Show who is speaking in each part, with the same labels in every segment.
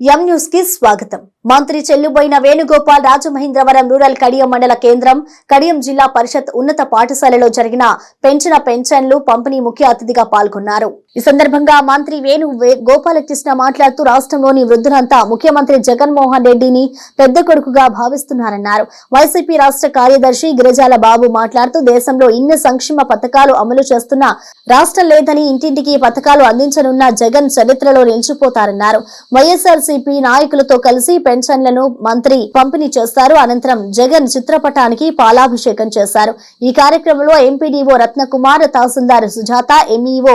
Speaker 1: ఎం న్యూస్కి స్వాగతం. మంత్రి చెల్లుబోయిన వేణుగోపాల్ రాజమహేంద్రవరం రూరల్ కడియం మండల కేంద్రం కడియం జిల్లా పరిషత్ ఉన్నత పాఠశాలలో జరిగిన పెంచిన పెన్షన్లు పంపిణీ ముఖ్య అతిథిగా పాల్గొన్నారు. ఈ సందర్భంగా మంత్రి వేణు వే- గోపాలకృష్ణ మాట్లాడుతూ రాష్ట్రంలోని వృద్ధులంతా ముఖ్యమంత్రి జగన్మోహన్ రెడ్డిని పెద్ద కొడుకుగా భావిస్తున్నారన్నారు. వైసీపీ రాష్ట్ర కార్యదర్శి గిరిజాల బాబు మాట్లాడుతూ దేశంలో ఇన్ని సంక్షేమ పథకాలు అమలు చేస్తున్న రాష్ట్రం లేదని ఇంటింటికి పథకాలు అందించనున్న జగన్ చరిత్రలో నిలిచిపోతారన్నారు. వైఎస్ఆర్ వైఎస్ఆర్సీపీ నాయకులతో కలిసి పెన్షన్లను మంత్రి పంపిణీ చేస్తారు. అనంతరం జగన్ చిత్రపటానికి పాలాభిషేకం చేశారు. ఈ కార్యక్రమంలో MPDO Ratnakumar tahsildar Sujatha MEO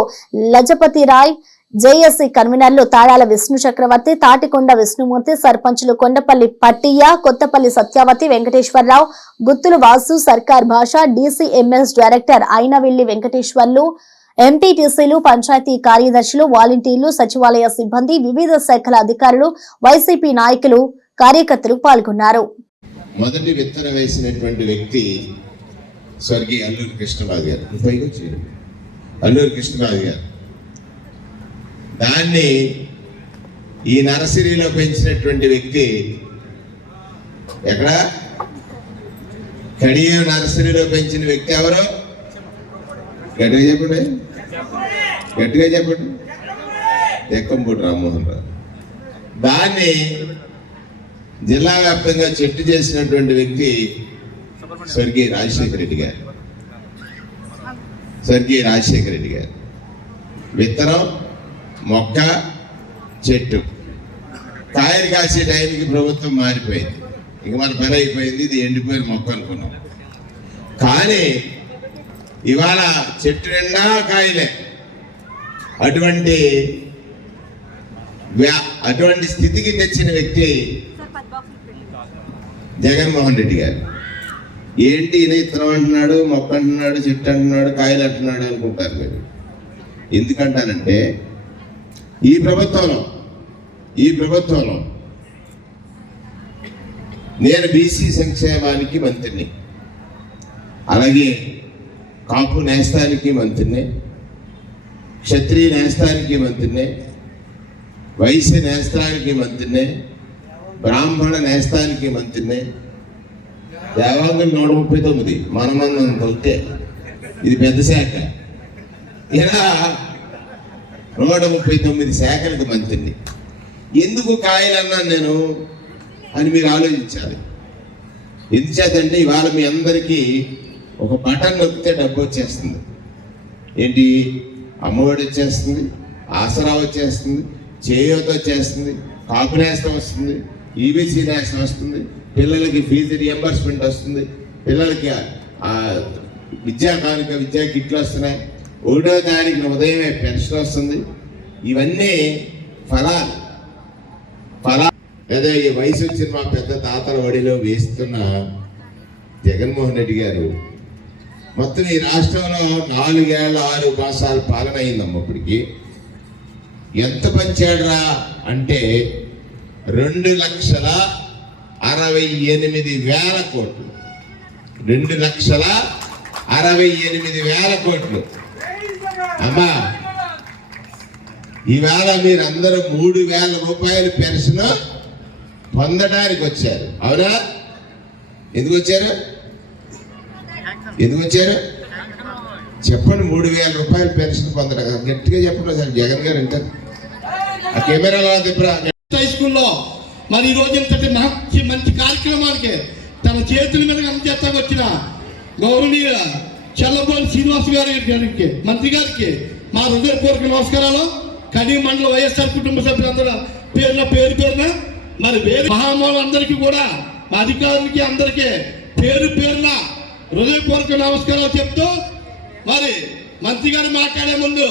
Speaker 1: Lajapathi Rai JSC కన్వీనర్లు తాడాల విష్ణు చక్రవర్తి తాటికొండ విష్ణుమూర్తి సర్పంచులు కొండపల్లి పట్టియ్య కొత్తపల్లి సత్యావతి వెంకటేశ్వరరావు గుత్తులు వాసు సర్కార్ భాష డీసీఎంఎస్ డైరెక్టర్ అయినవెల్లి వెంకటేశ్వర్లు ఎంపీటీసీలు పంచాయతీ కార్యదర్శులు వాలంటీర్లు సచివాలయ సిబ్బంది వివిధ శాఖల అధికారులు వైసీపీ నాయకులు కార్యకర్తలు పాల్గొన్నారు.
Speaker 2: మొదటి విత్తన వేసినటువంటి వ్యక్తి స్వర్గీయ అల్లూరి కృష్ణరాజు గారు. నువ్వు పైకి వచ్చి అల్లూరి కృష్ణరాజు గారు. దాన్ని ఈ నర్సరీలో పెంచినటువంటి వ్యక్తి ఎక్కడ? కడియం నర్సరీలో పెంచిన వ్యక్తి ఎవరు? గట్టిగా చెప్పండి. గట్టిగా చెప్పండి. ఎక్కంపూటి రామ్మోహన్ రావు. దాన్ని జిల్లా వ్యాప్తంగా చెట్టు చేసినటువంటి వ్యక్తి స్వర్గీయ రాజశేఖర రెడ్డి గారు. స్వర్గీయ రాజశేఖర రెడ్డి గారు. విత్తనం మొక్క చెట్టు. కాయలు కాసే టైంకి ప్రభుత్వం మారిపోయింది. ఇక మన పని అయిపోయింది ఇది ఎండిపోయిన మొక్క అనుకున్నాం. కానీ ఇవాళ చెట్టు నిండా కాయలే. అటువంటి అటువంటి స్థితికి తెచ్చిన వ్యక్తి జగన్మోహన్ రెడ్డి గారు. ఏంటి ఈయన ఇత్తనం అంటున్నాడు మొక్క అంటున్నాడు చెట్టు అంటున్నాడు కాయలు అంటున్నాడు అనుకుంటారు మీరు. ఎందుకంటానంటే ఈ ప్రభుత్వంలో ఈ ప్రభుత్వంలో నేను బీసీ సంక్షేమానికి మంత్రిని. అలాగే కాపు నేస్తానికి మంత్రిని క్షత్రియ నేస్తానికి మంత్రినే వైశ్య నేస్తానికి మంత్రినే బ్రాహ్మణ నేస్తానికి మంత్రినే. దేవాంగం నూట ముప్పై తొమ్మిది మనమందం తొలితే ఇది పెద్ద శాఖ. ఇలా నూట ముప్పై తొమ్మిది శాఖలకు మంత్రిని. ఎందుకు కాయలన్నాను నేను అని మీరు ఆలోచించాలి. ఎందుచేతంటే ఇవాళ మీ అందరికీ ఒక బటన్ నొక్కితే డబ్బు వచ్చేస్తుంది. ఏంటి? అమ్మఒడి వచ్చేస్తుంది ఆసరా వచ్చేస్తుంది చేయూత వచ్చేస్తుంది కాపు నేస్తం వస్తుంది ఈబీసీ నేస్తం వస్తుంది పిల్లలకి ఫీజు రియంబర్స్మెంట్ వస్తుంది పిల్లలకి విద్యా కానుక విద్యా కిట్లు వస్తున్నాయి ఒకటో తారీఖున ఉదయమే పెన్షన్ వస్తుంది. ఇవన్నీ ఫలాలు. ఫలా లేదా ఈ వయసు వచ్చిన మా పెద్ద తాతల వడిలో వేస్తున్న జగన్మోహన్ రెడ్డి గారు మొత్తం ఈ రాష్ట్రంలో నాలుగేళ్ళ ఆరు మాసాల పాలన అయిందమ్మ ఇప్పటికి. ఎంత పంచాడురా అంటే రెండు లక్షల అరవై ఎనిమిది వేల కోట్లు. రెండు లక్షల అరవై ఎనిమిది వేల కోట్లు. అమ్మా ఈవేళ మీరందరూ మూడు వేల రూపాయల పెన్షన్ పొందడానికి వచ్చారు. అవునా? ఎందుకు వచ్చారు? ఎందుకు వచ్చారు చెప్పండి మూడు వేల రూపాయలు పెన్షన్ పొందడం. గట్టిగా చెప్పండి సార్ జగన్ గారు అంటారు ఆ కెమెరాలో తిప్పరా.
Speaker 3: హై స్కూల్లో మరి ఈ రోజు ఇంతటి మంచి మంచి కార్యక్రమానికి తన చేతుల మీద అందజేస్తాకు వచ్చిన గౌరవనీయ చల్లబోని శ్రీనివాస్ గారి గారికి మంత్రి గారికి మా హృదయపూర్వక నమస్కారాలు. కడి మండల వైఎస్ఆర్ కుటుంబ సభ్యులందరూ పేరున పేరు పేరున మరి వేరే మహామూలందరికీ కూడా అధికారులకి అందరికీ పేరు పేరున హృదయపూర్వక నమస్కారాలు చెప్తూ మరి మంత్రి గారు మాట్లాడే ముందు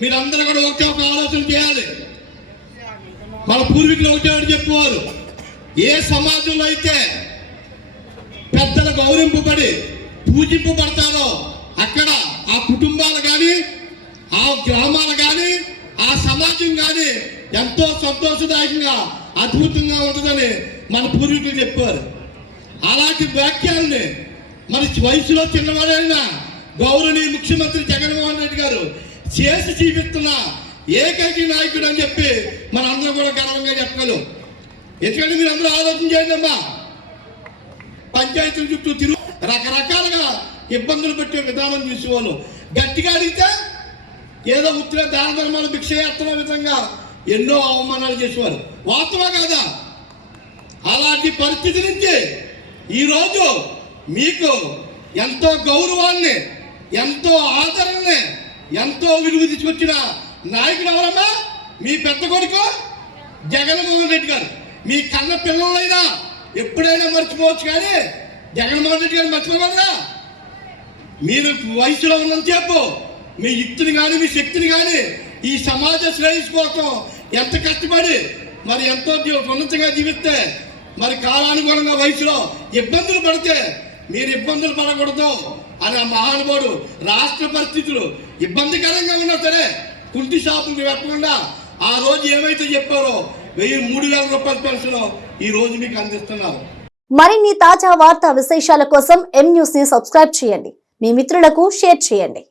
Speaker 3: మీరందరూ కూడా ఒకే ఒక ఆలోచన చేయాలి. మన పూర్వీకులు ఒకటే చెప్పేవారు ఏ సమాజంలో అయితే పెద్దలు గౌరవింపబడి పూజింపబడతారో అక్కడ ఆ కుటుంబాలు కానీ ఆ గ్రామాలు కానీ ఆ సమాజం కానీ ఎంతో సంతోషదాయకంగా అద్భుతంగా ఉంటుందని మన పూర్వీకులు చెప్పారు అలాంటి వ్యాఖ్యల్ని మరి వయసులో చిన్నవాడైనా గౌరవనీయ ముఖ్యమంత్రి జగన్మోహన్ రెడ్డి గారు చేసి చూపిస్తున్న ఏకైక నాయకుడు అని చెప్పి మన అందరం కూడా గర్వంగా చెప్పగలం. ఎందుకంటే మీరు అందరూ ఆలోచన చేయండి అమ్మా. పంచాయతీల చుట్టూ తిరుగు రకరకాలుగా ఇబ్బందులు పెట్టే విధానం చూసేవాళ్ళు. గట్టిగా అడిగితే ఏదో ఉత్తర దాన ధర్మాలు భిక్ష చేస్తున్న విధంగా ఎన్నో అవమానాలు చేసేవారు. వాస్తవా కాదా? అలాంటి పరిస్థితి నుంచి ఈరోజు మీకు ఎంతో గౌరవాన్ని ఎంతో ఆదరణని ఎంతో విలువ తీసుకొచ్చిన నాయకుడు ఎవరమ్మా? మీ పెద్ద కొడుకు జగన్మోహన్ రెడ్డి గారు. మీ కన్న పిల్లలైనా ఎప్పుడైనా మర్చిపోవచ్చు కానీ జగన్మోహన్ రెడ్డి గారు మర్చిపోగలరా మీరు వయసులో ఉన్నంతసేపు మీ యుక్తిని కానీ మీ శక్తిని కానీ ఈ సమాజ శ్రేయస్ కోసం ఎంత కష్టపడి మరి ఎంతో ఉన్నతంగా జీవిస్తే మరి కాలానుగుణంగా వయసులో ఇబ్బందులు పడితే మీరు ఇబ్బందులు పడకూడదు అని ఆ మహానుభావుడు రాష్ట్ర పరిస్థితులు ఇబ్బందికరంగా ఉన్నా సరే కుంటి షాపులు పెట్టకుండా ఆ రోజు ఏమైతే చెప్పారో వెయ్యి మూడు వేల రూపాయల పెన్షన్ ఈ రోజు మీకు అందిస్తున్నారు.
Speaker 1: మరిన్ని తాజా వార్తా విశేషాల కోసం ఎం న్యూస్ని సబ్స్క్రైబ్ చేయండి. మీ మిత్రులకు షేర్ చేయండి.